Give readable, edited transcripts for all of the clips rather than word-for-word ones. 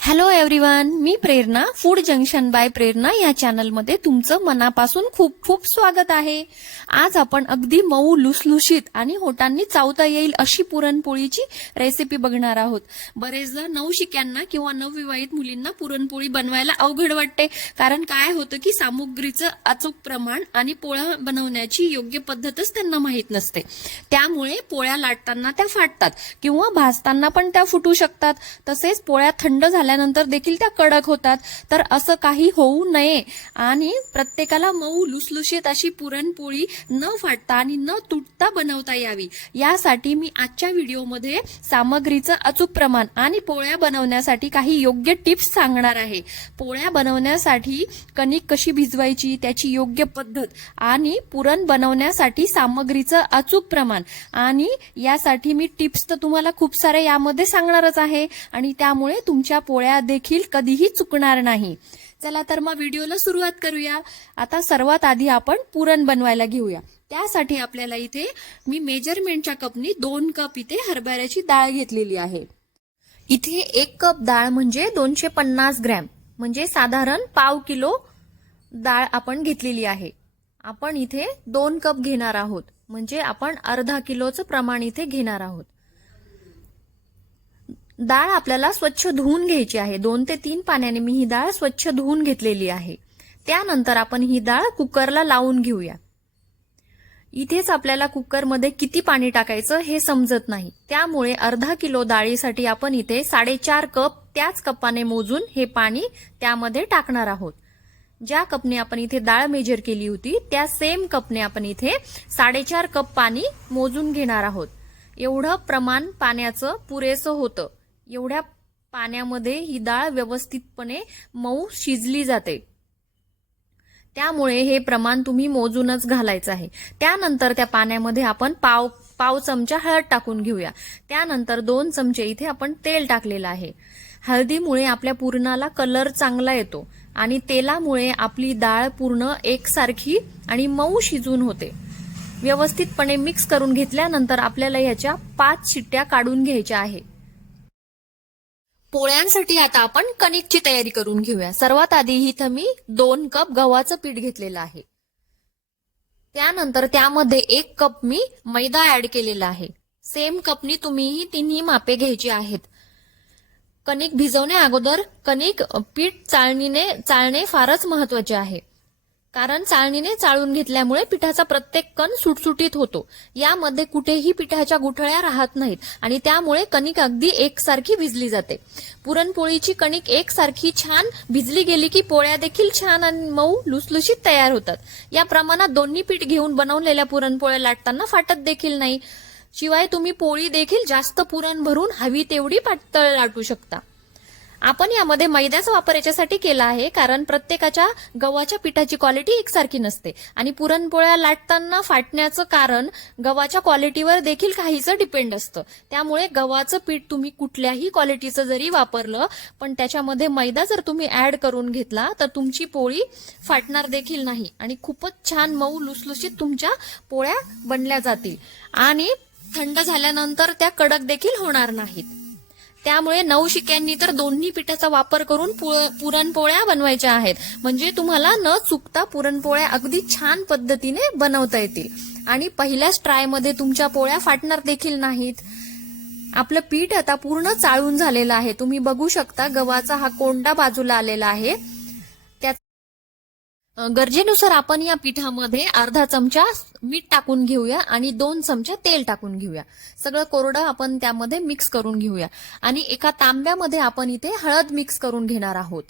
Hello everyone, मी प्रेरणा food junction bye प्रेरणा या चॅनलमध्ये तुमचं मनापासून खूप खूप स्वागत आहे। आज आपण अगदी मऊ लुसलुशीत आणि होटांनी चावता येईल अशी पुरणपोळीची रेसिपी बघणार आहोत। बरेचदा नवशिक्यांना किंवा नवविवाहित मुलींना पुरणपोळी बनवायला अवघड वाटते, कारण काय होतं की सामुग्रीचं अचूक प्रमाण आणि पोळ्या बनवण्याची योग्य पद्धतच त्यांना माहित नसते। त्यामुळे पोळ्या लाटताना त्या फाटतात किंवा भाजताना पण त्या फुटू शकतात। तसेच पोळ्या थंड झाल्यानंतर देखील त्या कडक होतात। तर असं काही होऊ नये आणि प्रत्येकाला मऊ लुसलुशीत अशी पुरणपोळी न फाटता आणि न तुटता बनवता यावी, यासाठी मी आजच्या व्हिडिओमध्ये सामग्रीचं अचूक प्रमाण आणि पोळ्या बनवण्यासाठी काही योग्य टिप्स सांगणार आहे। पोळ्या बनवण्यासाठी कणिक कशी भिजवायची, त्याची योग्य पद्धत आणि पुरण बनवण्यासाठी सामग्रीचं अचूक प्रमाण आणि यासाठी मी टिप्स तर तुम्हाला खूप सारे यामध्ये सांगणारच आहे आणि त्यामुळे तुमच्या पोळ्या देखील कधीही चुकणार नाही। चला तर मग व्हिडिओला सुरुवात करूया। आता सर्वात आधी आपण पुरण बनवायला घेऊया। त्यासाठी आपल्याला इथे मी मेजरमेंटच्या कपनी 2 कप इथे हरभऱ्याची डाळ घेतलेली आहे। इथे 1 कप डाळ म्हणजे 250 ग्रॅम, म्हणजे साधारण पाव किलो डाळ आपण घेतलेली आहे। आपण इथे 2 कप घेणार आहोत, म्हणजे आपण अर्धा किलोचं प्रमाण इथे घेणार आहोत। डाळ आपल्याला स्वच्छ धुवून घ्यायची आहे। 2 ते 3 पाण्याने मी ही डाळ स्वच्छ धुवून घेतलेली आहे। त्यानंतर आपण ही डाळ कुकरला लावून घेऊया। इथेच आपल्याला कुकरमध्ये किती पाणी टाकायचं हे समजत नाही, त्यामुळे अर्धा किलो डाळीसाठी आपण इथे 4.5 कप त्याच कपाने मोजून हे पाणी त्यामध्ये टाकणार आहोत। ज्या कपने आपण इथे डाळ मेजर केली होती त्या सेम कपने आपण इथे 4.5 कप पाणी मोजून घेणार आहोत। एवढं प्रमाण पाण्याचं पुरेसं होतं। एवढ्या पाण्यामध्ये ही डाळ व्यवस्थितपणे मऊ शिजली जाते, त्यामुळे हे प्रमाण तुम्ही मोजूनच घालायचं आहे। त्यानंतर त्या पाण्यामध्ये आपण पाव चमचा हळद टाकून घेऊया। त्यानंतर 2 चमचे इथे आपण तेल टाकलेलं आहे। हळदीमुळे आपल्या पुरणाला कलर चांगला येतो आणि तेलामुळे आपली डाळ पूर्ण एकसारखी आणि मऊ शिजून होते। व्यवस्थितपणे मिक्स करून घेतल्यानंतर आपल्याला याच्या 5 शिट्ट्या काढून घ्यायच्या आहे। पोळ्यांसाठी आता आपण कणिकची तयारी करून घेऊया। सर्वात आधी इथं मी 2 कप गव्हाचं पीठ घेतलेलं आहे। त्यानंतर त्यामध्ये 1 कप मी मैदा ऍड केलेला आहे। सेम कपनी तुम्ही ही तिन्ही मापे घ्यायची आहेत। कणिक भिजवण्या अगोदर कणिक पीठ चाळणे फारच महत्वाचे आहे, कारण चाळणीने चाळून घेतल्यामुळे पिठाचा प्रत्येक कण सुटसुटीत होतो। यामध्ये कुठेही पिठाच्या गुठळ्या राहत नाहीत आणि त्यामुळे कणिक अगदी एकसारखी भिजली जाते। पुरणपोळीची कणिक एकसारखी छान भिजली गेली की पोळ्या देखील छान आणि मऊ लुसलुशीत तयार होतात। या प्रमाणात दोन्ही पीठ घेऊन बनवलेल्या पुरणपोळ्या लाटताना फाटत देखील नाही। शिवाय तुम्ही पोळी देखील जास्त पुरण भरून हवी तेवढी पातळ लाटू शकता। आपण यामध्ये मैद्याचा वापर याच्यासाठी केला आहे, कारण प्रत्येकाच्या गव्हाच्या पिठाची क्वालिटी एकसारखी नसते आणि पुरणपोळ्या लाटताना फाटण्याचं कारण गव्हाच्या क्वालिटीवर देखील काहीसं डिपेंड असतं। त्यामुळे गव्हाचं पीठ तुम्ही कुठल्याही क्वालिटीचं जरी वापरलं पण त्याच्यामध्ये मैदा जर तुम्ही ऍड करून घेतला तर तुमची पोळी फाटणार देखील नाही आणि खूपच छान मऊ लुसलुशीत तुमच्या पोळ्या बनल्या जातील आणि थंड झाल्यानंतर त्या कडक देखील होणार नाहीत। त्यामुळे नवशिक्यांनी तर दोन्ही पिठाचा वापर करून पुरणपोळ्या बनवायच्या आहेत, म्हणजे तुम्हाला न चुकता पुरणपोळ्या अगदी छान पद्धतीने बनवता येतील आणि पहिल्याच ट्राय मध्ये तुमच्या पोळ्या फाटणार देखील नाहीत। आपलं पीठ आता पूर्ण चाळून झालेलं आहे। तुम्ही बघू शकता गव्हाचा हा कोंडा बाजूला आलेला आहे। गरजेनुसार आपण या पिठामध्ये अर्धा चमचा मीठ टाकून घेऊया आणि 2 चमचा तेल टाकून घेऊया। सगळं कोरडं आपण त्यामध्ये मिक्स करून घेऊया आणि एका तांब्यामध्ये आपण इथे हळद मिक्स करून घेणार आहोत।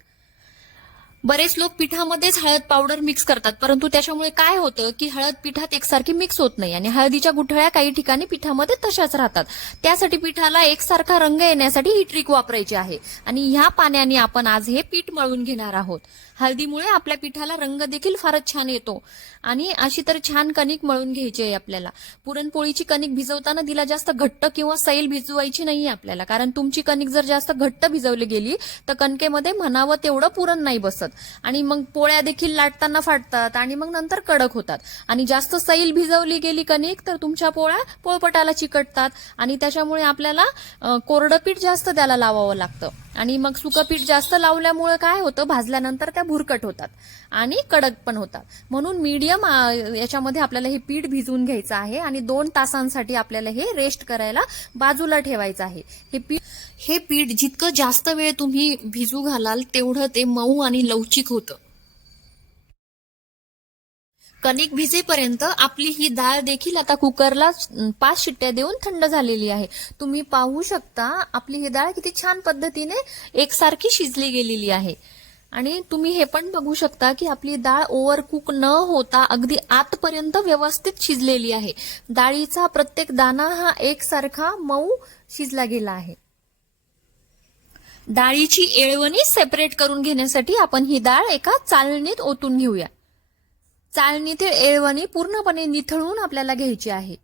बरेच लोक पिठामध्येच हळद पावडर मिक्स करतात, परंतु त्याच्यामुळे काय होतं की हळद पिठात एकसारखी मिक्स होत नाही आणि हळदीच्या गुठळ्या काही ठिकाणी पिठामध्ये तशाच राहतात। त्यासाठी पिठाला एकसारखा रंग येण्यासाठी ही ट्रिक वापरायची आहे आणि ह्या पाण्याने आपण आज हे पीठ मळून घेणार आहोत। हळदीमुळे आपल्या पिठाला रंग देखील फारच छान येतो आणि अशी तर छान कणिक मळून घ्यायची आहे आपल्याला। पुरणपोळीची कणिक भिजवताना तिला जास्त घट्ट किंवा सैल भिजवायची नाही आपल्याला, कारण तुमची कणिक जर जास्त घट्ट भिजवली गेली तर कणकेमध्ये म्हणावं तेवढं पुरण नाही बसत आणि मग पोळ्या देखील लाटताना फाटतात आणि मग नंतर कडक होतात. आणि जास्त सैल भिजवली गेली कणिक तर तुमच्या पोळ्या पोळपटाला चिकटतात आणि त्याच्यामुळे आपल्याला कोरडं पीठ जास्त त्याला लावावं लागतं. आणि मग सुकं पीठ जास्त लावल्यामुळे काय होतं, भाजल्यानंतर त्या भुरकट होतात आणि कडक पण होतात. म्हणून मीडियम याच्यामध्ये आपल्याला हे पीठ भिजवून घ्यायचं आहे आणि 2 तासांसाठी आपल्याला हे रेस्ट करायला बाजूला ठेवायचं आहे. हे पीठ जितकं जास्त वेळ तुम्ही भिजू घालाल तेवढं ते मऊ आणि लवचिक होतं. कणिक भिजेपर्यंत आपली ही डाळ देखील आता कुकरला 5 शिट्ट्या देऊन थंड झालेली आहे. तुम्ही पाहू शकता आपली ही डाळ किती छान पद्धतीने एकसारखी शिजली गेलेली आहे. आणि तुम्ही हे पण बघू शकता की आपली डाळ ओव्हर कुक न होता अगदी आतपर्यंत व्यवस्थित शिजलेली आहे. डाळीचा प्रत्येक दाणा हा एकसारखा मऊ शिजला गेला आहे. डाळीची येळवणी सेपरेट करून घेण्यासाठी आपण ही डाळ एका चाळणीत ओतून घेऊया. चाळणीतील येळवणी पूर्णपणे निथळून आपल्याला घ्यायची आहे.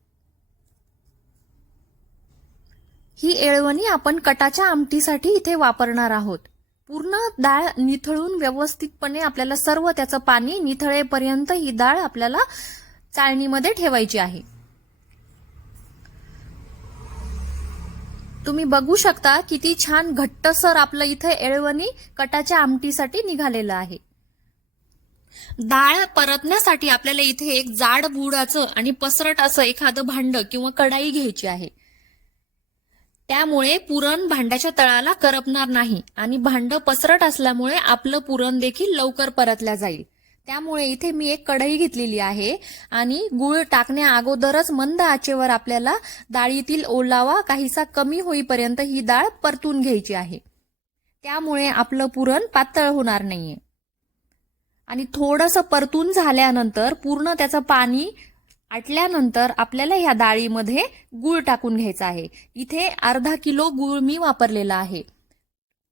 ही येळवणी आपण कटाच्या आमटीसाठी इथे वापरणार आहोत. पूर्ण डाळ निथळून व्यवस्थितपणे आपल्याला सर्व त्याचं पाणी निथळेपर्यंत ही डाळ आपल्याला चाळणीमध्ये ठेवायची आहे. तुम्ही बघू शकता किती छान घट्टसर आपलं इथे येळवणी कटाच्या आमटीसाठी निघालेलं आहे. डाळ परतण्यासाठी आपल्याला इथे एक जाड बुडाचं आणि पसरट असं एखादं भांड किंवा कढाई घ्यायची आहे. त्यामुळे पुरण भांड्याच्या तळाला करपणार नाही आणि भांड पसरट असल्यामुळे आपलं पुरण देखील लवकर परतल्या जाईल. त्यामुळे इथे मी एक कढई घेतलेली आहे आणि गूळ टाकण्या अगोदरच मंद आचेवर आपल्याला डाळीतील ओलावा काहीसा कमी होईपर्यंत ही डाळ परतून घ्यायची आहे. त्यामुळे आपलं पुरण पातळ होणार नाहीये. आणि थोडंसं परतून झाल्यानंतर पूर्ण त्याचं पाणी आटल्यानंतर आपल्याला ह्या डाळीमध्ये गूळ टाकून घ्यायचा आहे. इथे अर्धा किलो गूळ मी वापरलेला आहे.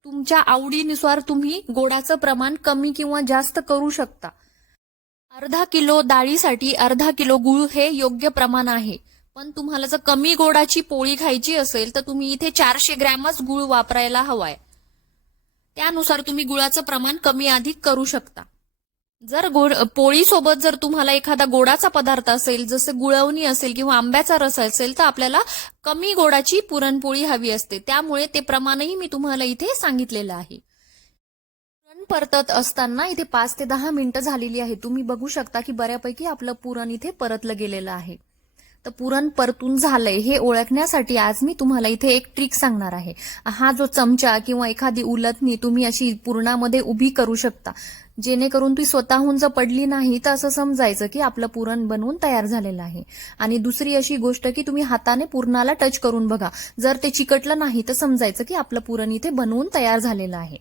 तुमच्या आवडीनुसार तुम्ही गोडाचं प्रमाण कमी किंवा जास्त करू शकता. अर्धा किलो डाळीसाठी अर्धा किलो गूळ हे योग्य प्रमाण आहे. पण तुम्हाला जर कमी गोडाची पोळी खायची असेल तर तुम्ही इथे 400 ग्रॅमच गूळ वापरायला हवाय. त्यानुसार तुम्ही गुळाचं प्रमाण कमी अधिक करू शकता. जर पोळीसोबत जर तुम्हाला एखादा गोडाचा पदार्थ असेल, जसं गुळवणी असेल किंवा आंब्याचा रस असेल, तर आपल्याला कमी गोडाची पुरणपोळी हवी असते. त्यामुळे ते प्रमाणही मी तुम्हाला इथे सांगितलेलं आहे. पुरण परतत असताना इथे 5 ते 10 मिनिटं झालेली आहे. तुम्ही बघू शकता की बऱ्यापैकी आपलं पुरण इथे परतलं गेलेलं आहे. तर पुरण परतून झालंय हे ओळखण्यासाठी आज मी तुम्हाला इथे एक ट्रिक सांगणार आहे. हा जो चमचा किंवा एखादी उलथणी तुम्ही अशी पुरणामध्ये उभी करू शकता, जेणेकरून ती स्वतःहून जर पडली नाही तर असं समजायचं की आपलं पुरण बनवून तयार झालेलं आहे. आणि दुसरी अशी गोष्ट की तुम्ही हाताने पुरणाला टच करून बघा, जर ते चिकटलं नाही तर समजायचं की आपलं पुरण इथे बनवून तयार झालेलं आहे.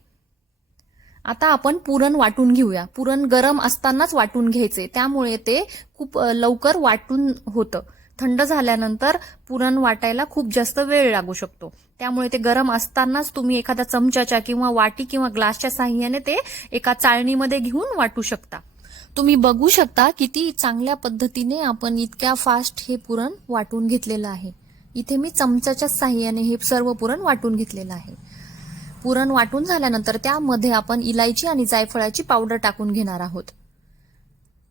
आता आपण पुरण वाटून घेऊया. पुरण गरम असतानाच वाटून घ्यायचे, त्यामुळे ते खूप लवकर वाटून होतं. थंड झाल्यानंतर पुरण वाटायला खूप जास्त वेळ लागू शकतो. त्यामुळे ते गरम असतानाच तुम्ही एखाद्या चमच्याच्या किंवा वाटी किंवा ग्लासच्या साह्याने ते एका चाळणीमध्ये घेऊन वाटू शकता. तुम्ही बघू शकता किती चांगल्या पद्धतीने आपण इतक्या फास्ट हे पुरण वाटून घेतलेलं आहे. इथे मी चमच्याच्या साह्याने हे सर्व पुरण वाटून घेतलेलं आहे. पुरण वाटून झाल्यानंतर त्यामध्ये आपण इलायची आणि जायफळाची पावडर टाकून घेणार आहोत.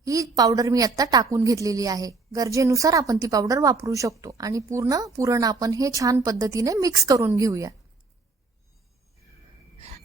ही पावडर मी आता टाकून घेतलेली आहे. गरजेनुसार आपण ती पावडर वापरू शकतो. आणि पूर्ण पुरण आपण हे छान पद्धतीने मिक्स करून घेऊया.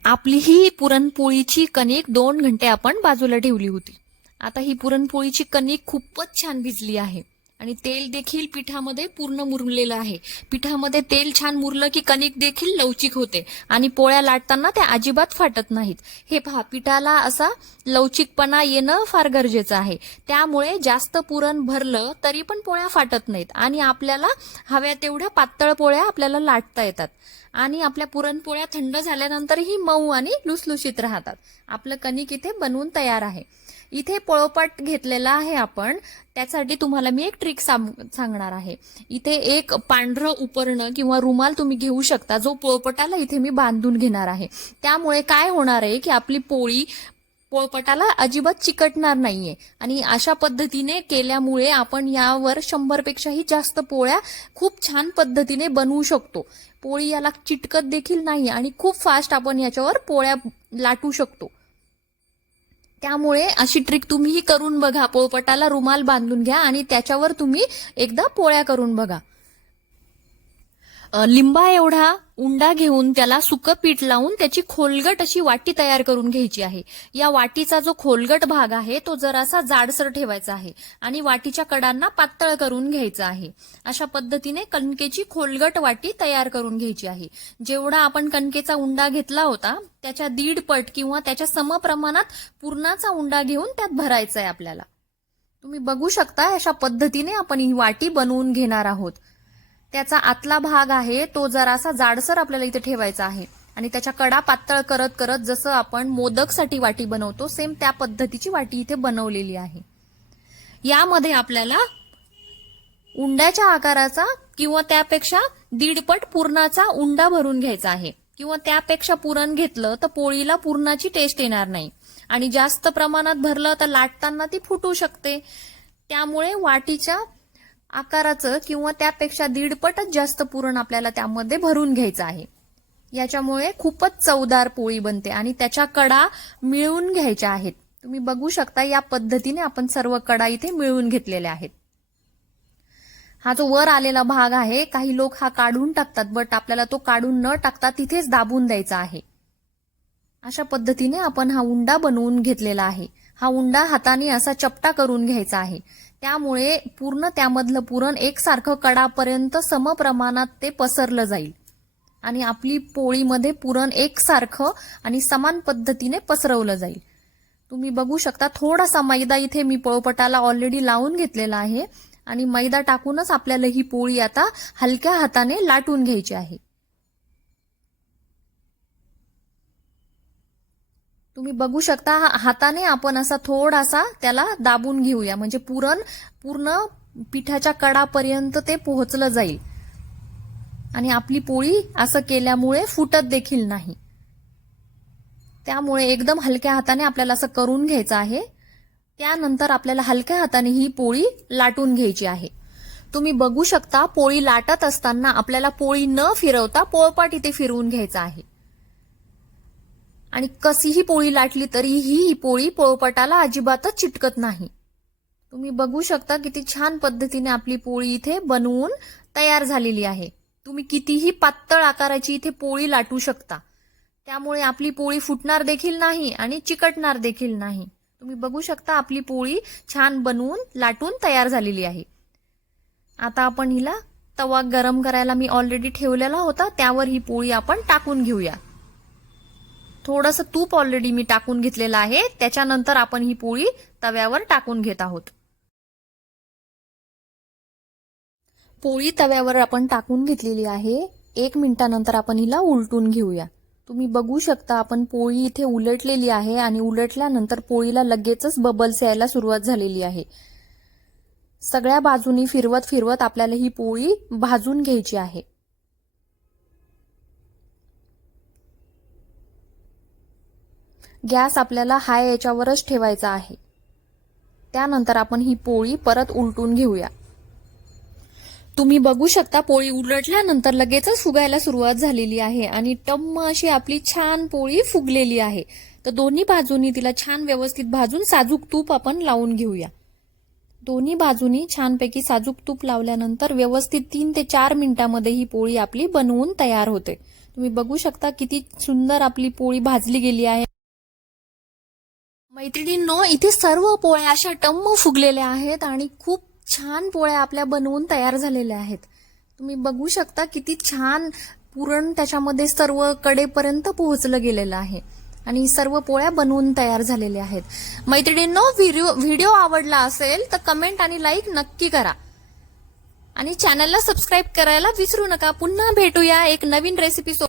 आपली ही पुरणपोळीची कणिक 2 घंटे आपण बाजूला ठेवली होती. आता ही पुरणपोळीची कणिक खूपच छान भिजली आहे आणि तेल देखील पिठामध्ये पूर्ण मुरलेलं आहे. पिठामध्ये तेल छान मुरलं की कणिक देखील लवचिक होते आणि पोळ्या लाटताना त्या अजिबात फाटत नाहीत. हे पहा, पिठाला असा लवचिकपणा येणं फार गरजेचं आहे. त्यामुळे जास्त पुरण भरलं तरी पण पोळ्या फाटत नाहीत आणि आपल्याला हव्या तेवढ्या पातळ पोळ्या आपल्याला लाटता येतात. आणि आपल्या पुरणपोळ्या थंड झाल्यानंतरही मऊ आणि लुसलुशीत राहतात. आपलं कणिक इथे बनवून तयार आहे. इथे पोळपाट घेतलेला आहे आपण. त्यासाठी तुम्हाला मी एक ट्रिक सांगणार आहे. इथे एक पांढरं उपरणं किंवा रुमाल तुम्ही घेऊ शकता, जो पोळपटाला इथे मी बांधून घेणार आहे. त्यामुळे काय होणार आहे की आपली पोळी पोळपटाला अजिबात चिकटणार नाहीये. आणि अशा पद्धतीने केल्यामुळे आपण यावर 100 पेक्षाही जास्त पोळ्या खूप छान पद्धतीने बनवू शकतो. पोळी याला चिटकत देखील नाही आणि खूप फास्ट आपण याच्यावर पोळ्या लाटू शकतो. त्यामुळे अशी ट्रिक तुम्हीही करून बघा. पोळपाटाला रुमाल बांधून घ्या आणि त्याच्यावर तुम्ही एकदा पोळ्या करून बघा. लिंबा एवढा उंडा घेऊन त्याला सुकं पीठ लावून त्याची खोलगट अशी वाटी तयार करून घ्यायची आहे. या वाटीचा जो खोलगट भाग आहे तो जरासा जाडसर ठेवायचा आहे आणि वाटीच्या कडांना पातळ करून घ्यायचा आहे. अशा पद्धतीने कणकेची खोलगट वाटी तयार करून घ्यायची आहे. जेवढा आपण कणकेचा उंडा घेतला होता त्याच्या 1.5 पट किंवा त्याच्या समप्रमाणात पुरणाचा उंडा घेऊन त्यात भरायचा आहे आपल्याला. तुम्ही बघू शकता अशा पद्धतीने आपण ही वाटी बनवून घेणार आहोत. त्याचा आतला भाग आहे तो जरासा जाडसर आपल्याला इथे ठेवायचा आहे आणि त्याच्या कडा पातळ करत करत जसं आपण मोदकसाठी वाटी बनवतो सेम त्या पद्धतीची वाटी इथे बनवलेली आहे. यामध्ये आपल्याला उंड्याच्या आकाराचा किंवा त्यापेक्षा 1.5 पट पुरणाचा उंडा भरून घ्यायचा आहे. किंवा त्यापेक्षा पुरण घेतलं तर पोळीला पुरणाची टेस्ट येणार नाही आणि जास्त प्रमाणात भरलं तर लाटताना ती फुटू शकते. त्यामुळे वाटीच्या आकाराचं किंवा त्यापेक्षा 1.5 पटच जास्त पुरण आपल्याला त्यामध्ये भरून घ्यायचं आहे. याच्यामुळे खूपच चवदार पोळी बनते आणि त्याच्या कडा मिळवून घ्यायच्या आहेत. तुम्ही बघू शकता या पद्धतीने आपण सर्व कडा इथे मिळवून घेतलेल्या आहेत. हा जो वर आलेला भाग आहे काही लोक हा काढून टाकतात, बट आपल्याला तो काढून न टाकता तिथेच दाबून द्यायचा आहे. अशा पद्धतीने आपण हा उंडा बनवून घेतलेला आहे. हा उंडा हाताने असा चपटा करून घ्यायचा आहे. त्यामुळे पूर्ण त्यामधलं पुरण एकसारखं कडापर्यंत समप्रमाणात ते पसरलं जाईल आणि आपली पोळीमध्ये पुरण एकसारखं आणि समान पद्धतीने पसरवलं जाईल. तुम्ही बघू शकता थोडासा मैदा इथे मी पोळपाटाला ऑलरेडी लावून घेतलेला आहे आणि मैदा टाकूनच आपल्याला ही पोळी आता हलक्या हाताने लाटून घ्यायची आहे. तुम्ही बघू शकता हाताने आपण असा थोडासा त्याला दाबून घेऊया म्हणजे पुरण पूर्ण पिठाच्या कडापर्यंत ते पोहोचलं जाईल आणि आपली पोळी असं केल्यामुळे फुटत देखील नाही. त्यामुळे एकदम हलक्या हाताने आपल्याला असं करून घ्यायचं आहे. त्यानंतर आपल्याला हलक्या हाताने ही पोळी लाटून घ्यायची आहे. तुम्ही बघू शकता पोळी लाटत असताना आपल्याला पोळी न फिरवता पोळपाट इथे फिरवून घ्यायचा आहे आणि कशीही पोळी लाटली तरीही ही पोळी पोळपाटाला अजिबातच चिटकत नाही. तुम्ही बघू शकता किती छान पद्धतीने आपली पोळी इथे बनवून तयार झालेली आहे. तुम्ही कितीही पातळ आकाराची इथे पोळी लाटू शकता. त्यामुळे आपली पोळी फुटणार देखील नाही आणि चिकटणार देखील नाही. तुम्ही बघू शकता आपली पोळी छान बनवून लाटून तयार झालेली आहे. आता आपण हिला तवा गरम करायला मी ऑलरेडी ठेवलेला होता त्यावर ही पोळी आपण टाकून घेऊया. थोडंसं तूप ऑलरेडी मी टाकून घेतलेलं आहे. त्याच्यानंतर आपण ही पोळी तव्यावर टाकून घेत आहोत. पोळी तव्यावर आपण टाकून घेतलेली आहे. 1 मिनिटानंतर आपण हिला उलटून घेऊया. तुम्ही बघू शकता आपण पोळी इथे उलटलेली आहे आणि उलटल्यानंतर पोळीला लगेचच बबल्स यायला सुरुवात झालेली आहे. सगळ्या बाजूनी फिरवत फिरवत आपल्याला ही पोळी भाजून घ्यायची आहे. गॅस आपल्याला हाय याच्यावरच ठेवायचा आहे. त्यानंतर आपण ही पोळी परत उलटून घेऊया. तुम्ही बघू शकता पोळी उलटल्यानंतर लगेचच फुगायला सुरुवात झालेली आहे आणि टम्म अशी आपली छान पोळी फुगलेली आहे. तर दोन्ही बाजूनी तिला छान व्यवस्थित भाजून साजूक तूप आपण लावून घेऊया. दोन्ही बाजूनी छानपैकी साजूक तूप लावल्यानंतर व्यवस्थित 3 ते 4 मिनिटांमध्ये ही पोळी आपली बनवून तयार होते. तुम्ही बघू शकता किती सुंदर आपली पोळी भाजली गेली आहे. मैत्रिणींनो, इथे सर्व पोळ्या अशा टम्म फुगलेल्या आहेत आणि खूप छान पोळ्या आपल्या बनवून तयार झालेल्या आहेत. तुम्ही बघू शकता किती छान पुरण त्याच्यामध्ये सर्व कडेपर्यंत पोहोचलं गेलेलं आहे आणि सर्व पोळ्या बनवून तयार झालेल्या आहेत. मैत्रिणींनो, व्हिडिओ आवडला असेल तर कमेंट आणि लाईक नक्की करा आणि चॅनलला सबस्क्राईब करायला विसरू नका. पुन्हा भेटूया एक नवीन रेसिपी सोबत.